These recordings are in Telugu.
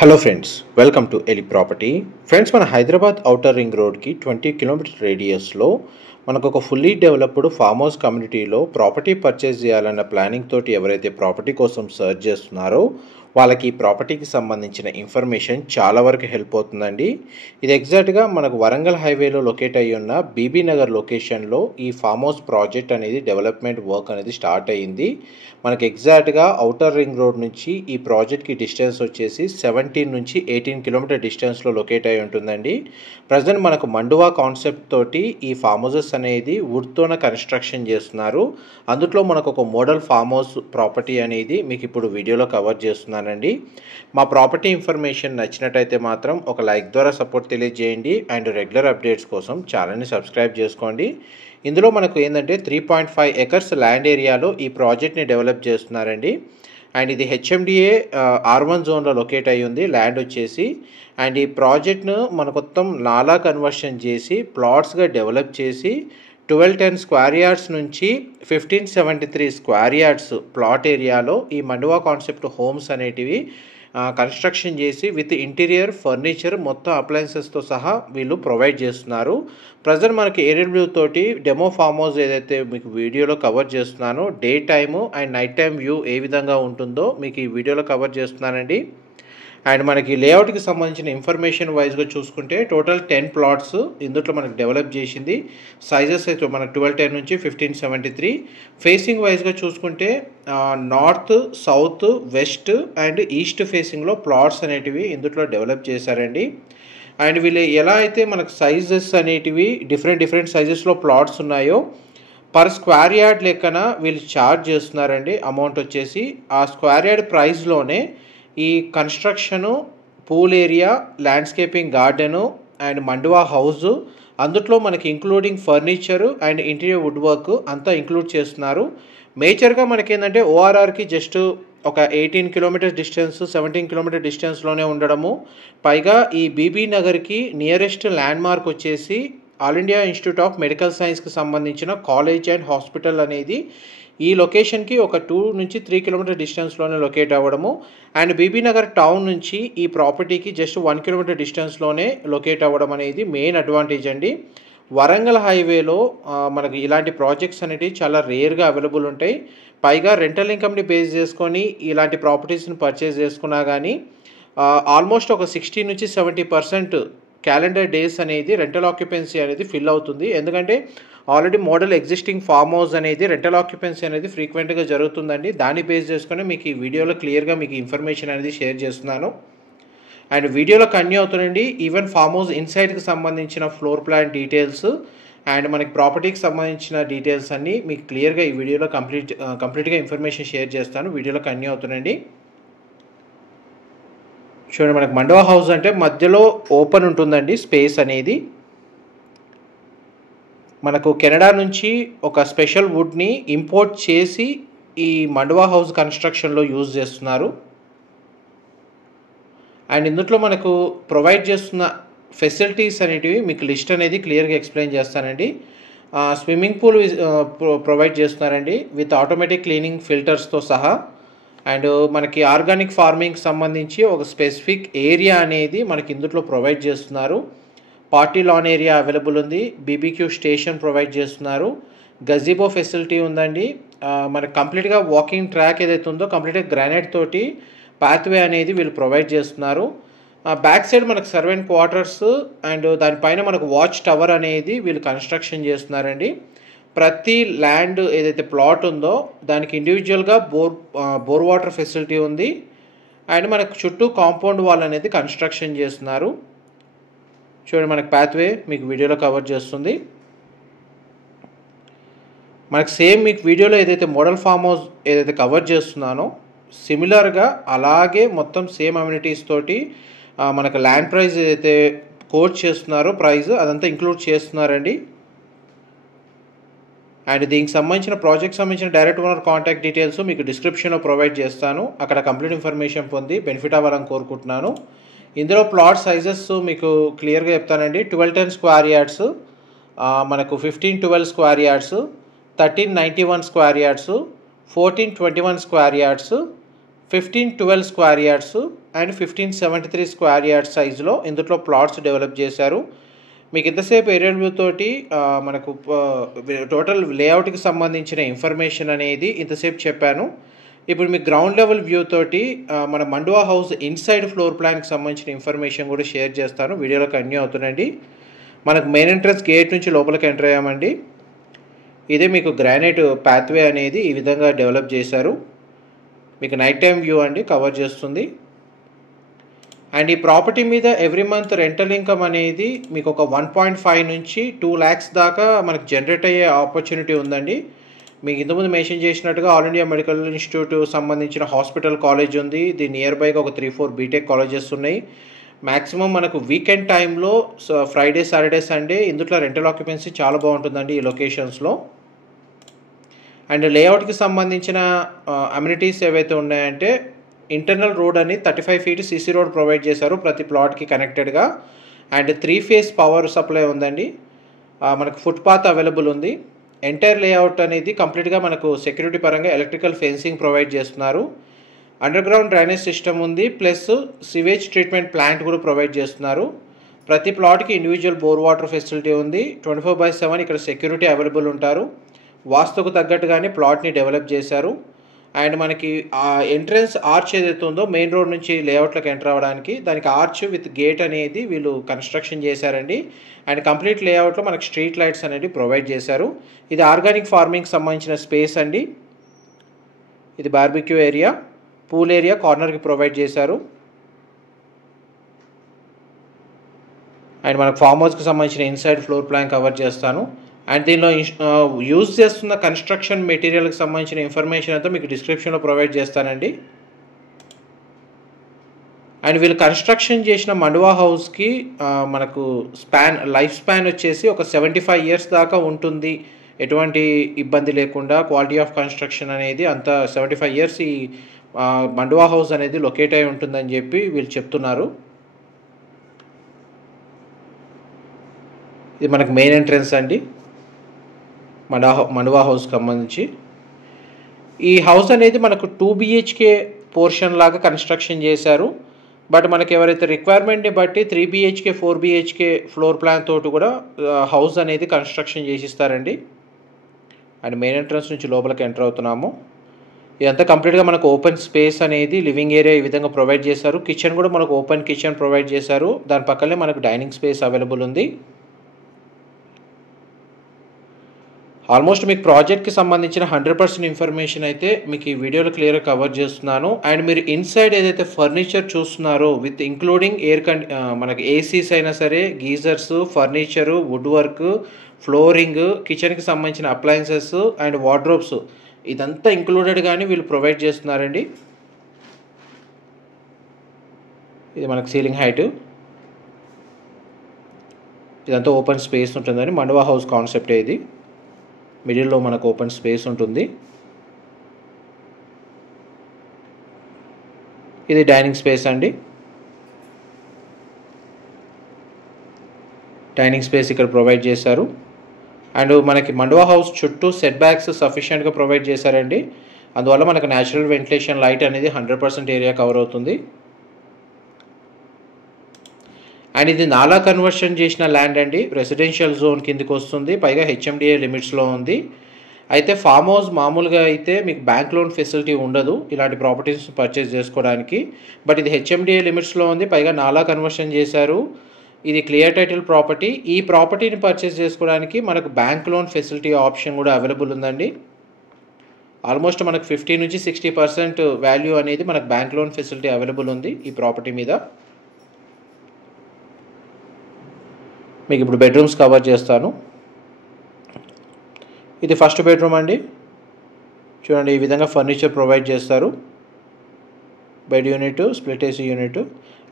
Hello friends, welcome to Eli property. Friends, మన హైదరాబాద్ ఔటర్ రింగ్ రోడ్కి 20 కిలోమీటర్ రేడియస్లో మనకు ఒక ఫుల్లీ డెవలప్డ్ ఫామ్ హౌస్ కమ్యూనిటీలో ప్రాపర్టీ పర్చేస్ చేయాలన్న ప్లానింగ్ తోటి ఎవరైతే ప్రాపర్టీ కోసం సర్చ్ చేస్తున్నారో వాళ్ళకి ఈ ప్రాపర్టీకి సంబంధించిన ఇన్ఫర్మేషన్ చాలా వరకు హెల్ప్ అవుతుందండి. ఇది ఎగ్జాక్ట్గా మనకు వరంగల్ హైవేలో లొకేట్ అయ్యి ఉన్న బీబీ నగర్ లొకేషన్లో ఈ ఫామ్ హౌస్ ప్రాజెక్ట్ అనేది డెవలప్మెంట్ వర్క్ అనేది స్టార్ట్ అయ్యింది. మనకి ఎగ్జాక్ట్గా ఔటర్ రింగ్ రోడ్ నుంచి ఈ ప్రాజెక్ట్కి డిస్టెన్స్ వచ్చేసి 17 నుంచి 18 కిలోమీటర్ డిస్టెన్స్లో లొకేట్ అయి ఉంటుందండి. ప్రజెంట్ మనకు మండువా కాన్సెప్ట్ తోటి ఈ ఫామ్ హౌసెస్ అనేది వుడ్తోనే కన్స్ట్రక్షన్ చేస్తున్నారు. అందులో మనకు ఒక మోడల్ ఫామ్ హౌస్ ప్రాపర్టీ అనేది మీకు ఇప్పుడు వీడియోలో కవర్ చేస్తున్నానండి. మా ప్రాపర్టీ ఇన్ఫర్మేషన్ నచ్చినట్టయితే మాత్రం ఒక లైక్ ద్వారా సపోర్ట్ తెలియజేయండి అండ్ రెగ్యులర్ అప్డేట్స్ కోసం ఛానల్ని సబ్స్క్రైబ్ చేసుకోండి. ఇందులో మనకు ఏంటంటే 3.5 ఎకర్స్ ల్యాండ్ ఏరియాలో ఈ ప్రాజెక్ట్ని డెవలప్ చేస్తున్నారండి. అండ్ ఇది హెచ్ఎండిఏ R1 జోన్లో లొకేట్ అయ్యి ఉంది ల్యాండ్ వచ్చేసి. అండ్ ఈ ప్రాజెక్ట్ను మన మొత్తం నాలా కన్వర్షన్ చేసి ప్లాట్స్గా డెవలప్ చేసి 1210 స్క్వేర్ యార్డ్స్ నుంచి 1573 స్క్వేర్ యార్డ్స్ ప్లాట్ ఏరియాలో ఈ మండువా కాన్సెప్ట్ హోమ్స్ అనేటివి కన్స్ట్రక్షన్ చేసి విత్ ఇంటీరియర్ ఫర్నిచర్ మొత్తం అప్లయన్సెస్తో సహా వీళ్ళు ప్రొవైడ్ చేస్తున్నారు. ప్రజెంట్ మనకి ఏరియల్ వ్యూ తోటి డెమో ఫామ్ హౌస్ ఏదైతే మీకు వీడియోలో కవర్ చేస్తున్నానో day time and night time view ఏ విధంగా ఉంటుందో మీకు ఈ వీడియోలో కవర్ చేస్తున్నానండి. అండ్ మనకి లేఅవుట్కి సంబంధించిన ఇన్ఫర్మేషన్ వైజ్గా చూసుకుంటే టోటల్ 10 ప్లాట్స్ ఇందులో మనకు డెవలప్ చేసింది. సైజెస్ అయితే మనకు 1210 నుంచి 1573. ఫేసింగ్ వైజ్గా చూసుకుంటే north, south, west and east ఫేసింగ్లో ప్లాట్స్ అనేటివి ఇందులో డెవలప్ చేశారండి. అండ్ వీళ్ళు ఎలా అయితే మనకు సైజెస్ అనేటివి డిఫరెంట్ సైజెస్లో ప్లాట్స్ ఉన్నాయో పర్ స్క్వేర్ యార్డ్ లెక్కన వీళ్ళు ఛార్జ్ చేస్తున్నారండి. అమౌంట్ వచ్చేసి ఆ స్క్వేర్ యార్డ్ ప్రైస్లోనే ఈ construction, pool area, landscaping garden and మండువా హౌజు అందులో మనకి including furniture and interior wood work అంతా ఇంక్లూడ్ చేస్తున్నారు. మేజర్గా మనకేంటంటే ఓఆర్ఆర్కి జస్ట్ ఒక 18 కిలోమీటర్ డిస్టెన్స్ 17 కిలోమీటర్ డిస్టెన్స్లోనే ఉండడము. పైగా ఈ బీబీ నగర్కి నియరెస్ట్ ల్యాండ్ మార్క్ వచ్చేసి all India institute of medical సైన్స్కి సంబంధించిన కాలేజ్ అండ్ హాస్పిటల్ అనేది ఈ లొకేషన్కి ఒక 2 నుంచి 3 కిలోమీటర్ డిస్టెన్స్లోనే లొకేట్ అవ్వడము. అండ్ బీబీ నగర్ టౌన్ నుంచి ఈ ప్రాపర్టీకి జస్ట్ 1 కిలోమీటర్ డిస్టెన్స్లోనే లొకేట్ అవ్వడం అనేది మెయిన్ అడ్వాంటేజ్ అండి. వరంగల్ హైవేలో మనకి ఇలాంటి ప్రాజెక్ట్స్ అనేవి చాలా రేర్గా అవైలబుల్ ఉంటాయి. పైగా రెంటల్ ఇన్కమ్ని బేస్ చేసుకొని ఇలాంటి ప్రాపర్టీస్ని పర్చేస్ చేసుకున్నా కానీ ఆల్మోస్ట్ ఒక 60 నుంచి 70% క్యాలెండర్ డేస్ అనేది రెంటల్ ఆక్యుపెన్సీ అనేది ఫిల్ అవుతుంది. ఎందుకంటే already model existing farm house అనేది రెంటల్ ఆక్యుపెన్సీ అనేది ఫ్రీక్వెంట్గా జరుగుతుందండి. దాన్ని బేస్ చేసుకొని మీకు ఈ వీడియోలో క్లియర్గా మీకు ఇన్ఫర్మేషన్ అనేది షేర్ చేస్తున్నాను. అండ్ వీడియోలో కంటిన్యూ అవుతుందండి. ఈవెన్ ఫామ్ హౌస్ ఇన్సైడ్కి సంబంధించిన ఫ్లోర్ ప్లాన్ డీటెయిల్స్ అండ్ మనకి ప్రాపర్టీకి సంబంధించిన డీటెయిల్స్ అన్నీ మీకు క్లియర్గా ఈ వీడియోలో కంప్లీట్గా ఇన్ఫర్మేషన్ షేర్ చేస్తాను. వీడియోలో కంటిన్యూ అవుతుందండి. చూడండి, మనకు మండవా హౌస్ అంటే మధ్యలో ఓపెన్ ఉంటుందండి స్పేస్ అనేది. మనకు కెనడా నుంచి ఒక స్పెషల్ వుడ్ని ఇంపోర్ట్ చేసి ఈ మండవా హౌస్ కన్స్ట్రక్షన్లో యూజ్ చేస్తున్నారు. అండ్ ఇందులో మనకు ప్రొవైడ్ చేస్తున్న ఫెసిలిటీస్ అనేటివి మీకు లిస్ట్ అనేది క్లియర్గా ఎక్స్ప్లెయిన్ చేస్తానండి. స్విమ్మింగ్ పూల్ ప్రొవైడ్ చేస్తున్నారండి విత్ ఆటోమేటిక్ క్లీనింగ్ ఫిల్టర్స్తో సహా. అండ్ మనకి ఆర్గానిక్ ఫార్మింగ్కి సంబంధించి ఒక స్పెసిఫిక్ ఏరియా అనేది మనకి ఇందులో ప్రొవైడ్ చేస్తున్నారు. పార్టీ లాన్ ఏరియా అవైలబుల్ ఉంది. బీబీక్యూ స్టేషన్ ప్రొవైడ్ చేస్తున్నారు. గజీబో ఫెసిలిటీ ఉందండి. మనకి కంప్లీట్గా వాకింగ్ ట్రాక్ ఏదైతే ఉందో కంప్లీట్గా గ్రానైట్ తోటి పాత్వే అనేది వీళ్ళు ప్రొవైడ్ చేస్తున్నారు. బ్యాక్ సైడ్ మనకు సర్వెంట్ క్వార్టర్స్ అండ్ దానిపైన మనకు వాచ్ టవర్ అనేది వీళ్ళు కన్స్ట్రక్షన్ చేస్తున్నారండి. ప్రతి ల్యాండ్ ఏదైతే ప్లాట్ ఉందో దానికి ఇండివిజువల్గా బోర్ వాటర్ ఫెసిలిటీ ఉంది. అండ్ మనకు చుట్టూ కాంపౌండ్ వాల్ అనేది కన్స్ట్రక్షన్ చేస్తున్నారు. చూడండి, మనకు పాత్వే మీకు వీడియోలో కవర్ చేస్తుంది. మనకు సేమ్ మీకు వీడియోలో ఏదైతే మోడల్ ఫామ్ హౌస్ ఏదైతే కవర్ చేస్తున్నానో సిమిలర్గా అలాగే మొత్తం సేమ్ అమ్యూనిటీస్ తోటి మనకు ల్యాండ్ ప్రైస్ ఏదైతే కోట్ చేస్తున్నారో ప్రైస్ అదంతా ఇంక్లూడ్ చేస్తున్నారండి. అండ్ దీనికి సంబంధించిన ప్రాజెక్ట్ సంబంధించిన డైరెక్ట్ ఓనర్ కాంటాక్ట్ డీటెయిల్స్ మీకు డిస్క్రిప్షన్లో ప్రొవైడ్ చేస్తాను. అక్కడ కంప్లీట్ ఇన్ఫర్మేషన్ పొంది బెనిఫిట్ అవ్వాలని కోరుకుంటున్నాను. ఇందులో ప్లాట్ సైజెస్ మీకు క్లియర్గా చెప్తానండి. 1210 స్క్వేర్ యార్డ్స్, మనకు 1512 square yards, 1391 square yards, 1421 square yards, 1512 square yards, and 1573 square yard సైజులో ఇందులో ప్లాట్స్ డెవలప్ చేశారు. మీకు ఇంతసేపు ఏరియల్ వ్యూ తోటి మనకు టోటల్ లేఅవుట్కి సంబంధించిన ఇన్ఫర్మేషన్ అనేది ఇంతసేపు చెప్పాను. ఇప్పుడు మీకు గ్రౌండ్ లెవెల్ వ్యూ తోటి మన మండువా హౌస్ ఇన్సైడ్ ఫ్లోర్ ప్లాన్కి సంబంధించిన ఇన్ఫర్మేషన్ కూడా షేర్ చేస్తాను. వీడియోలో కంటిన్యూ అవుతుందండి. మనకు మెయిన్ ఎంట్రన్స్ గేట్ నుంచి లోపలికి ఎంటర్ అయ్యామండి. ఇదే మీకు గ్రానైట్ పాత్వే అనేది ఈ విధంగా డెవలప్ చేశారు. మీకు నైట్ టైం వ్యూ అండి కవర్ చేస్తుంది. అండ్ ఈ ప్రాపర్టీ మీద ఎవ్రీ మంత్ రెంటల్ ఇన్కమ్ అనేది మీకు ఒక 1.5 నుంచి 2 lakhs దాకా మనకు జనరేట్ అయ్యే ఆపర్చునిటీ ఉందండి. మీకు ఇంతకుముందు మెన్షన్ చేసినట్టుగా ఆల్ ఇండియా మెడికల్ ఇన్స్టిట్యూట్ సంబంధించిన హాస్పిటల్ కాలేజ్ ఉంది. దీని నియర్ బైగా ఒక 3-4 బీటెక్ కాలేజెస్ ఉన్నాయి. మ్యాక్సిమం మనకు వీకెండ్ టైంలో ఫ్రైడే, సాటర్డే, సండే ఇందులో రెంటల్ ఆక్యుపెన్సీ చాలా బాగుంటుందండి ఈ లొకేషన్స్లో. అండ్ లేఅవుట్కి సంబంధించిన అమ్యూనిటీస్ ఏవైతే ఉన్నాయంటే ఇంటర్నల్ రోడ్ అని 35 feet సీసీ రోడ్ ప్రొవైడ్ చేశారు ప్రతి ప్లాట్కి కనెక్టెడ్గా. అండ్ 3 phase పవర్ సప్లై ఉందండి. మనకు ఫుట్పాత్ అవైలబుల్ ఉంది. ఎంటైర్ లేఅవుట్ అనేది కంప్లీట్గా మనకు సెక్యూరిటీ పరంగా ఎలక్ట్రికల్ ఫెన్సింగ్ ప్రొవైడ్ చేస్తున్నారు. అండర్ గ్రౌండ్ డ్రైనేజ్ సిస్టమ్ ఉంది, ప్లస్ సివేజ్ ట్రీట్మెంట్ ప్లాంట్ కూడా ప్రొవైడ్ చేస్తున్నారు. ప్రతి ప్లాట్కి ఇండివిజువల్ బోర్ వాటర్ ఫెసిలిటీ ఉంది. 24/7 ఇక్కడ సెక్యూరిటీ అవైలబుల్ ఉంటారు. వాస్తుకు తగ్గట్టుగానే ప్లాట్ని డెవలప్ చేశారు. అండ్ మనకి ఆ ఎంట్రన్స్ ఆర్చ్ ఏదైతే ఉందో మెయిన్ రోడ్ నుంచి లేఅవుట్లోకి ఎంటర్ అవ్వడానికి దానికి ఆర్చ్ విత్ గేట్ అనేది వీళ్ళు కన్స్ట్రక్షన్ చేశారండి. అండ్ కంప్లీట్ లేఅవుట్లో మనకి స్ట్రీట్ లైట్స్ అనేది ప్రొవైడ్ చేశారు. ఇది ఆర్గానిక్ ఫార్మింగ్కి సంబంధించిన స్పేస్ అండి. ఇది బార్బిక్యూ ఏరియా, పూల్ ఏరియా కార్నర్కి ప్రొవైడ్ చేశారు. అండ్ మనకు ఫామ్ హౌస్కి సంబంధించిన ఇన్సైడ్ ఫ్లోర్ ప్లాన్ కవర్ చేస్తాను. అండ్ దీనిలో యూజ్ చేస్తున్న కన్స్ట్రక్షన్ మెటీరియల్కి సంబంధించిన ఇన్ఫర్మేషన్ అంతా మీకు డిస్క్రిప్షన్లో ప్రొవైడ్ చేస్తానండి. అండ్ వీళ్ళు కన్స్ట్రక్షన్ చేసిన మండువా హౌస్కి మనకు లైఫ్ స్పాన్ వచ్చేసి ఒక 75 years దాకా ఉంటుంది. ఎటువంటి ఇబ్బంది లేకుండా క్వాలిటీ ఆఫ్ కన్స్ట్రక్షన్ అనేది అంత 75 years ఈ మండువా హౌస్ అనేది లొకేట్ అయి ఉంటుందని చెప్పి వీళ్ళు చెప్తున్నారు. ఇది మనకు మెయిన్ ఎంట్రన్స్ అండి మండువా హౌస్కి సంబంధించి. ఈ హౌస్ అనేది మనకు 2 BHK పోర్షన్ లాగా కన్స్ట్రక్షన్ చేశారు. బట్ మనకి ఎవరైతే రిక్వైర్మెంట్ని బట్టి 3 BHK 4 BHK ఫ్లోర్ ప్లాన్ తోటి కూడా హౌస్ అనేది కన్స్ట్రక్షన్ చేసిస్తారండి. అండ్ మెయిన్ ఎంట్రన్స్ నుంచి లోపలికి ఎంటర్ అవుతున్నాము. ఇదంతా కంప్లీట్గా మనకు ఓపెన్ స్పేస్ అనేది లివింగ్ ఏరియా ఈ విధంగా ప్రొవైడ్ చేశారు. కిచెన్ కూడా మనకు ఓపెన్ కిచెన్ ప్రొవైడ్ చేశారు. దాని పక్కనే మనకు డైనింగ్ స్పేస్ అవైలబుల్ ఉంది. ఆల్మోస్ట్ మీకు ప్రాజెక్ట్కి సంబంధించిన 100% ఇన్ఫర్మేషన్ అయితే మీకు ఈ వీడియోలో క్లియర్గా కవర్ చేస్తున్నాను. అండ్ మీరు ఇన్సైడ్ ఏదైతే ఫర్నిచర్ చూస్తున్నారో విత్ ఇంక్లూడింగ్ మనకి ఏసీస్ అయినా సరే, geysers, furniture, wood work, flooring, కిచెన్కి సంబంధించిన అప్లయన్సెస్ అండ్ వార్డ్రోబ్స్ ఇదంతా ఇంక్లూడెడ్గానే వీళ్ళు ప్రొవైడ్ చేస్తున్నారండి. ఇది మనకు సీలింగ్ హైట్. ఇదంతా ఓపెన్ స్పేస్ ఉంటుందని మండువా హౌస్ కాన్సెప్ట్. ఇది మిడిల్లో మనకు ఓపెన్ స్పేస్ ఉంటుంది. ఇది డైనింగ్ స్పేస్ అండి. డైనింగ్ స్పేస్ ఇక్కడ ప్రొవైడ్ చేశారు. అండ్ మనకి మండువా హౌస్ చుట్టూ సెట్ బ్యాక్స్ సఫిషియెంట్గా ప్రొవైడ్ చేశారండి. అందువల్ల మనకు న్యాచురల్ వెంటిలేషన్ లైట్ అనేది 100% ఏరియా కవర్ అవుతుంది. అండ్ ఇది నాలా కన్వర్షన్ చేసిన ల్యాండ్ అండి. రెసిడెన్షియల్ జోన్ కిందకి వస్తుంది, పైగా HMDA లిమిట్స్లో ఉంది. అయితే ఫామ్ హౌస్ మామూలుగా అయితే మీకు బ్యాంక్ లోన్ ఫెసిలిటీ ఉండదు ఇలాంటి ప్రాపర్టీస్ పర్చేస్ చేసుకోవడానికి. బట్ ఇది HMDA లిమిట్స్లో ఉంది, పైగా నాలా కన్వర్షన్ చేశారు. ఇది క్లియర్ టైటిల్ ప్రాపర్టీ. ఈ ప్రాపర్టీని పర్చేస్ చేసుకోవడానికి మనకు బ్యాంక్ లోన్ ఫెసిలిటీ ఆప్షన్ కూడా అవైలబుల్ ఉందండి. ఆల్మోస్ట్ మనకు 50 నుంచి 60% వాల్యూ అనేది మనకు బ్యాంక్ లోన్ ఫెసిలిటీ అవైలబుల్ ఉంది ఈ ప్రాపర్టీ మీద. మీకు ఇప్పుడు బెడ్రూమ్స్ కవర్ చేస్తాను. ఇది ఫస్ట్ బెడ్రూమ్ అండి. చూడండి ఈ విధంగా ఫర్నిచర్ ప్రొవైడ్ చేస్తారు. Bed unit, split AC unit.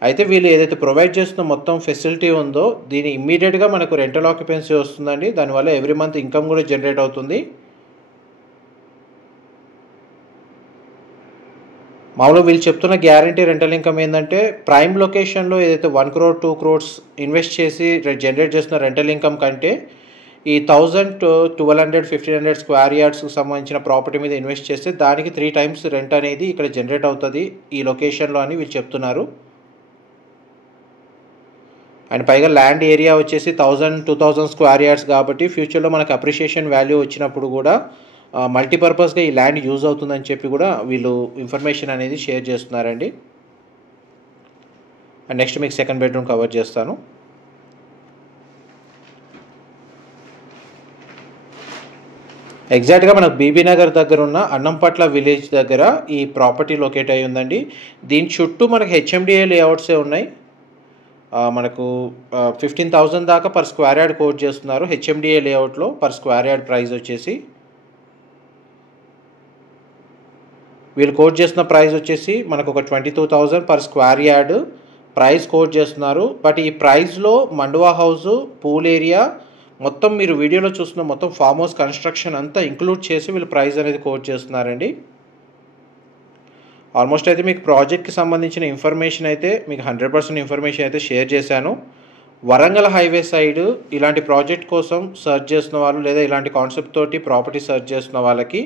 అయితే వీళ్ళు ఏదైతే ప్రొవైడ్ చేస్తున్న మొత్తం ఫెసిలిటీ ఉందో దీని ఇమ్మీడియట్గా మనకు రెంటల్ ఆక్యుపెన్సీ వస్తుందండి. దానివల్ల ఎవ్రీ మంత్ ఇన్కమ్ కూడా జనరేట్ అవుతుంది. మామూలుగా వీళ్ళు చెప్తున్న గ్యారంటీ రెంటల్ ఇన్కమ్ ఏంటంటే ప్రైమ్ లొకేషన్లో ఏదైతే 1 crore 2 crores ఇన్వెస్ట్ చేసి జనరేట్ చేస్తున్న రెంటల్ ఇన్కమ్ కంటే ఈ 1000 to 1200, 1500 స్క్వేర్ యార్డ్స్కి సంబంధించిన ప్రాపర్టీ మీద ఇన్వెస్ట్ చేస్తే దానికి 3 times రెంట్ అనేది ఇక్కడ జనరేట్ అవుతుంది ఈ లొకేషన్లో అని వీళ్ళు చెప్తున్నారు. అండ్ పైగా ల్యాండ్ ఏరియా వచ్చేసి 1000-2000 స్క్వేర్ యార్డ్స్ కాబట్టి ఫ్యూచర్లో మనకు అప్రిషియేషన్ వాల్యూ వచ్చినప్పుడు కూడా మల్టీపర్పస్గా ఈ ల్యాండ్ యూజ్ అవుతుందని చెప్పి కూడా వీళ్ళు ఇన్ఫర్మేషన్ అనేది షేర్ చేస్తున్నారండి. అండ్ నెక్స్ట్ మీకు సెకండ్ బెడ్రూమ్ కవర్ చేస్తాను. ఎగ్జాక్ట్గా మనకు బీబీ నగర్ దగ్గర ఉన్న అన్నంపట్ల విలేజ్ దగ్గర ఈ ప్రాపర్టీ లొకేట్ అయి ఉందండి. దీని చుట్టూ మనకు హెచ్ఎండిఏ లేఅవుట్సే ఉన్నాయి. మనకు 15,000 దాకా పర్ స్క్వేర్ యార్డ్ కోట్ చేస్తున్నారు హెచ్ఎండిఏ లేఅవుట్లో. పర్ స్క్వేర్ యార్డ్ ప్రైస్ వచ్చేసి వీళ్ళు కోట్ చేస్తున్న ప్రైస్ వచ్చేసి మనకు ఒక 22,000 per square yard price coat చేస్తున్నారు. బట్ ఈ ప్రైస్లో మండువా హౌస్, పూల్ ఏరియా మొత్తం మీరు వీడియోలో చూస్తున్న మొత్తం ఫామ్ హౌస్ కన్స్ట్రక్షన్ అంతా ఇంక్లూడ్ చేసి వీళ్ళు ప్రైస్ అనేది కోట్ చేస్తున్నారండి. ఆల్మోస్ట్ అయితే మీకు ప్రాజెక్ట్కి సంబంధించిన ఇన్ఫర్మేషన్ అయితే మీకు 100% ఇన్ఫర్మేషన్ అయితే షేర్ చేశాను. వరంగల్ హైవే సైడ్ ఇలాంటి ప్రాజెక్ట్ కోసం సర్చ్ చేస్తున్న వాళ్ళు లేదా ఇలాంటి కాన్సెప్ట్ తోటి ప్రాపర్టీ సర్చ్ చేస్తున్న వాళ్ళకి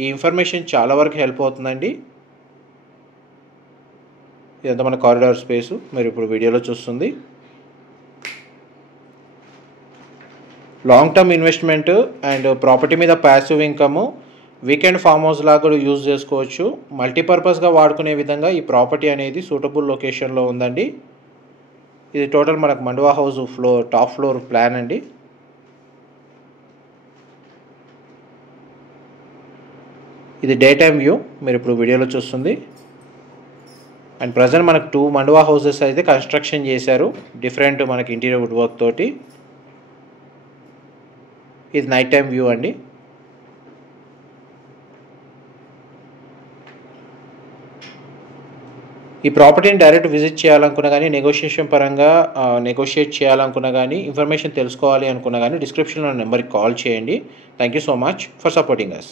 ఈ ఇన్ఫర్మేషన్ చాలా వరకు హెల్ప్ అవుతుందండి. ఇదంతా మన కారిడార్ స్పేసు మీరు ఇప్పుడు వీడియోలో చూస్తుంది. Long term investment and property మీద passive income, weekend farm house లాగా కూడా యూజ్ చేసుకోవచ్చు. మల్టీపర్పస్గా వాడుకునే విధంగా ఈ ప్రాపర్టీ అనేది సూటబుల్ లొకేషన్లో ఉందండి. ఇది టోటల్ మనకు మండువా హౌస్ టాప్ ఫ్లోర్ ప్లాన్ అండి. ఇది డే టైమ్ వ్యూ మీరు ఇప్పుడు వీడియోలో చూస్తుంది. అండ్ ప్రజెంట్ మనకు 2 మండువా హౌసెస్ అయితే కన్స్ట్రక్షన్ చేశారు డిఫరెంట్ మనకి ఇంటీరియర్ వుడ్ వర్క్ తోటి. ఇది నైట్ టైం వ్యూ అండి. ఈ ప్రాపర్టీని డైరెక్ట్ విజిట్ చేయాలనుకున్నా కానీ, నెగోషియేషన్ పరంగా నెగోషియేట్ చేయాలనుకున్నా కానీ, ఇన్ఫర్మేషన్ తెలుసుకోవాలి అనుకున్నా కానీ డిస్క్రిప్షన్లో నెంబర్కి కాల్ చేయండి. Thank you so much for supporting us.